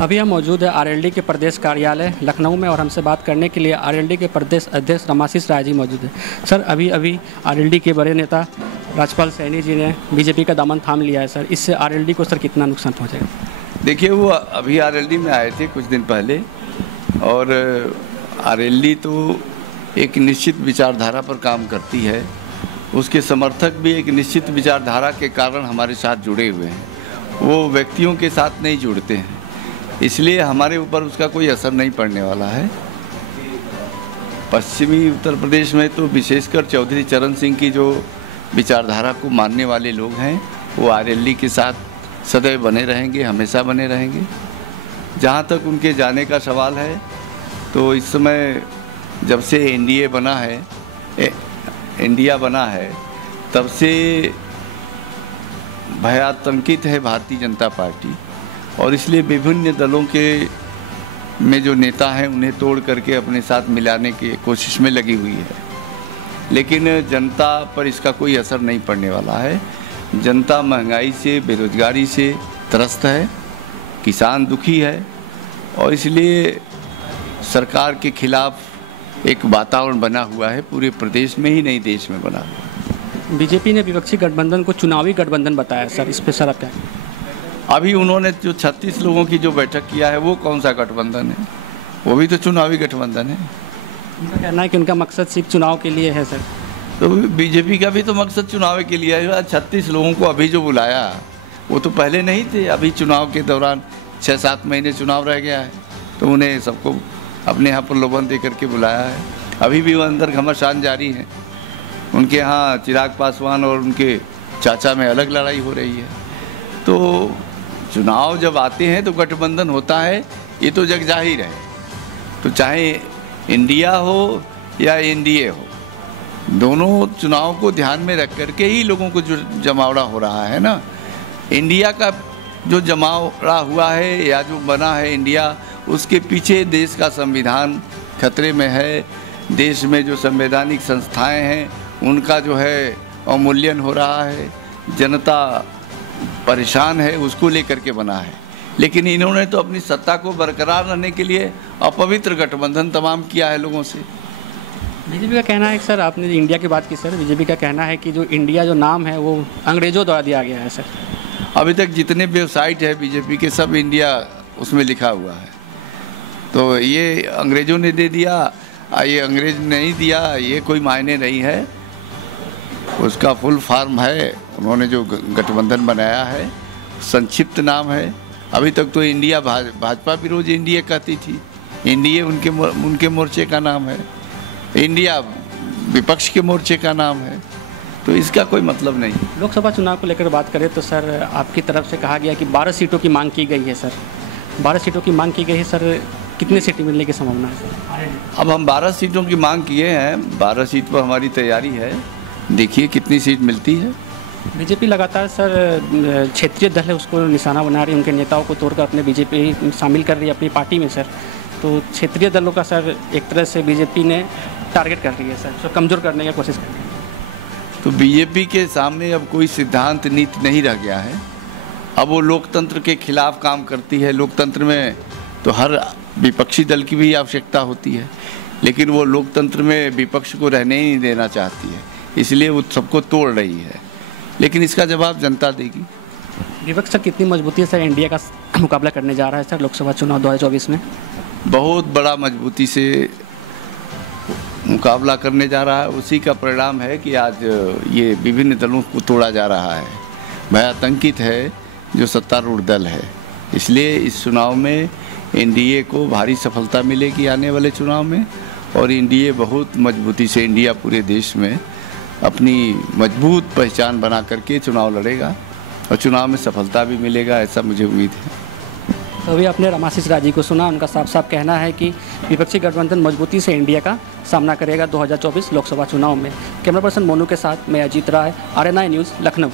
अभी हम मौजूद है आरएलडी के प्रदेश कार्यालय लखनऊ में और हमसे बात करने के लिए आरएलडी के प्रदेश अध्यक्ष रमाशीष राय जी मौजूद हैं। सर, अभी आरएलडी के बड़े नेता राजपाल सैनी जी ने बीजेपी का दामन थाम लिया है। सर, इससे आरएलडी को सर कितना नुकसान पहुंचेगा? देखिए, वो अभी आरएलडी में आए थे कुछ दिन पहले, और आरएलडी तो एक निश्चित विचारधारा पर काम करती है। उसके समर्थक भी एक निश्चित विचारधारा के कारण हमारे साथ जुड़े हुए हैं, वो व्यक्तियों के साथ नहीं जुड़ते हैं, इसलिए हमारे ऊपर उसका कोई असर नहीं पड़ने वाला है। पश्चिमी उत्तर प्रदेश में तो विशेषकर चौधरी चरण सिंह की जो विचारधारा को मानने वाले लोग हैं, वो आरएलडी के साथ सदैव बने रहेंगे, हमेशा बने रहेंगे। जहाँ तक उनके जाने का सवाल है, तो इस समय जब से इंडिया बना है तब से भयातंकित है भारतीय जनता पार्टी, और इसलिए विभिन्न दलों के में जो नेता हैं उन्हें तोड़ करके अपने साथ मिलाने की कोशिश में लगी हुई है। लेकिन जनता पर इसका कोई असर नहीं पड़ने वाला है। जनता महंगाई से, बेरोजगारी से त्रस्त है, किसान दुखी है, और इसलिए सरकार के खिलाफ एक वातावरण बना हुआ है, पूरे प्रदेश में ही नहीं देश में बना हुआ है। बीजेपी ने विपक्षी गठबंधन को चुनावी गठबंधन बताया। सर, इस पर सर आप क्या? अभी उन्होंने जो 36 लोगों की जो बैठक किया है, वो कौन सा गठबंधन है? वो भी तो चुनावी गठबंधन है। उनका कहना है कि उनका मकसद सिर्फ चुनाव के लिए है। सर, तो बीजेपी का भी तो मकसद चुनाव के लिए है। 36 लोगों को अभी जो बुलाया, वो तो पहले नहीं थे। अभी चुनाव के दौरान 6-7 महीने चुनाव रह गया है, तो उन्हें सबको अपने यहाँ प्रलोभन दे करके बुलाया है। अभी भी वो अंदर घमासान जारी है। उनके यहाँ चिराग पासवान और उनके चाचा में अलग लड़ाई हो रही है। तो चुनाव जब आते हैं तो गठबंधन होता है, ये तो जग जाहिर है। तो चाहे इंडिया हो या एनडीए हो, दोनों चुनाव को ध्यान में रख करके ही लोगों को जो जमावड़ा हो रहा है ना। इंडिया का जो जमावड़ा हुआ है या जो बना है इंडिया, उसके पीछे देश का संविधान खतरे में है। देश में जो संवैधानिक संस्थाएं हैं उनका जो है अवमूल्यन हो रहा है। जनता परेशान है, उसको लेकर के बना है। लेकिन इन्होंने तो अपनी सत्ता को बरकरार रहने के लिए अपवित्र गठबंधन तमाम किया है लोगों से। बीजेपी का कहना है कि सर, आपने इंडिया की बात की सर, बीजेपी का कहना है कि जो इंडिया जो नाम है वो अंग्रेज़ों द्वारा दिया गया है। सर, अभी तक जितने वेबसाइट है बीजेपी के, सब इंडिया उसमें लिखा हुआ है। तो ये अंग्रेज़ों ने दे दिया, ये अंग्रेज नहीं दिया, ये कोई मायने नहीं है। उसका फुल फॉर्म है, उन्होंने जो गठबंधन बनाया है, संक्षिप्त नाम है। अभी तक तो इंडिया भाजपा विरोधी इंडिया कहती थी, इंडिया उनके मोर्चे का नाम है, इंडिया विपक्ष के मोर्चे का नाम है। तो इसका कोई मतलब नहीं। लोकसभा चुनाव को लेकर बात करें तो सर, आपकी तरफ से कहा गया कि 12 सीटों की मांग की गई है। सर, 12 सीटों की मांग की गई है। सर, कितने सीटें मिलने की संभावना है? सर, अब हम 12 सीटों की मांग किए हैं, 12 सीट पर हमारी तैयारी है। देखिए कितनी सीट मिलती है। बीजेपी लगातार सर क्षेत्रीय दल है उसको निशाना बना रही है, उनके नेताओं को तोड़कर अपने बीजेपी शामिल कर रही है अपनी पार्टी में। सर, तो क्षेत्रीय दलों का सर एक तरह से बीजेपी ने टारगेट कर रही है सर, तो कमज़ोर करने की कोशिश कर रही है। तो बीजेपी के सामने अब कोई सिद्धांत नीति नहीं रह गया है। अब वो लोकतंत्र के खिलाफ काम करती है। लोकतंत्र में तो हर विपक्षी दल की भी आवश्यकता होती है, लेकिन वो लोकतंत्र में विपक्ष को रहने ही नहीं देना चाहती है, इसलिए वो सबको तोड़ रही है। लेकिन इसका जवाब जनता देगी। विपक्ष सर कितनी मजबूती से इंडिया का मुकाबला करने जा रहा है सर लोकसभा चुनाव 2024 में? बहुत बड़ा मजबूती से मुकाबला करने जा रहा है। उसी का परिणाम है कि आज ये विभिन्न दलों को तोड़ा जा रहा है। भयातंकित है जो सत्तारूढ़ दल है। इसलिए इस चुनाव में एनडीए को भारी सफलता मिलेगी आने वाले चुनाव में, और एनडीए बहुत मजबूती से इंडिया पूरे देश में अपनी मजबूत पहचान बना करके चुनाव लड़ेगा, और चुनाव में सफलता भी मिलेगा, ऐसा मुझे उम्मीद है। तो अभी आपने रमाशीष राय जी को सुना, उनका साफ साफ कहना है कि विपक्षी गठबंधन मजबूती से इंडिया का सामना करेगा 2024 लोकसभा चुनाव में। कैमरा पर्सन मोनू के साथ मैं अजीत राय, RNI न्यूज़, लखनऊ।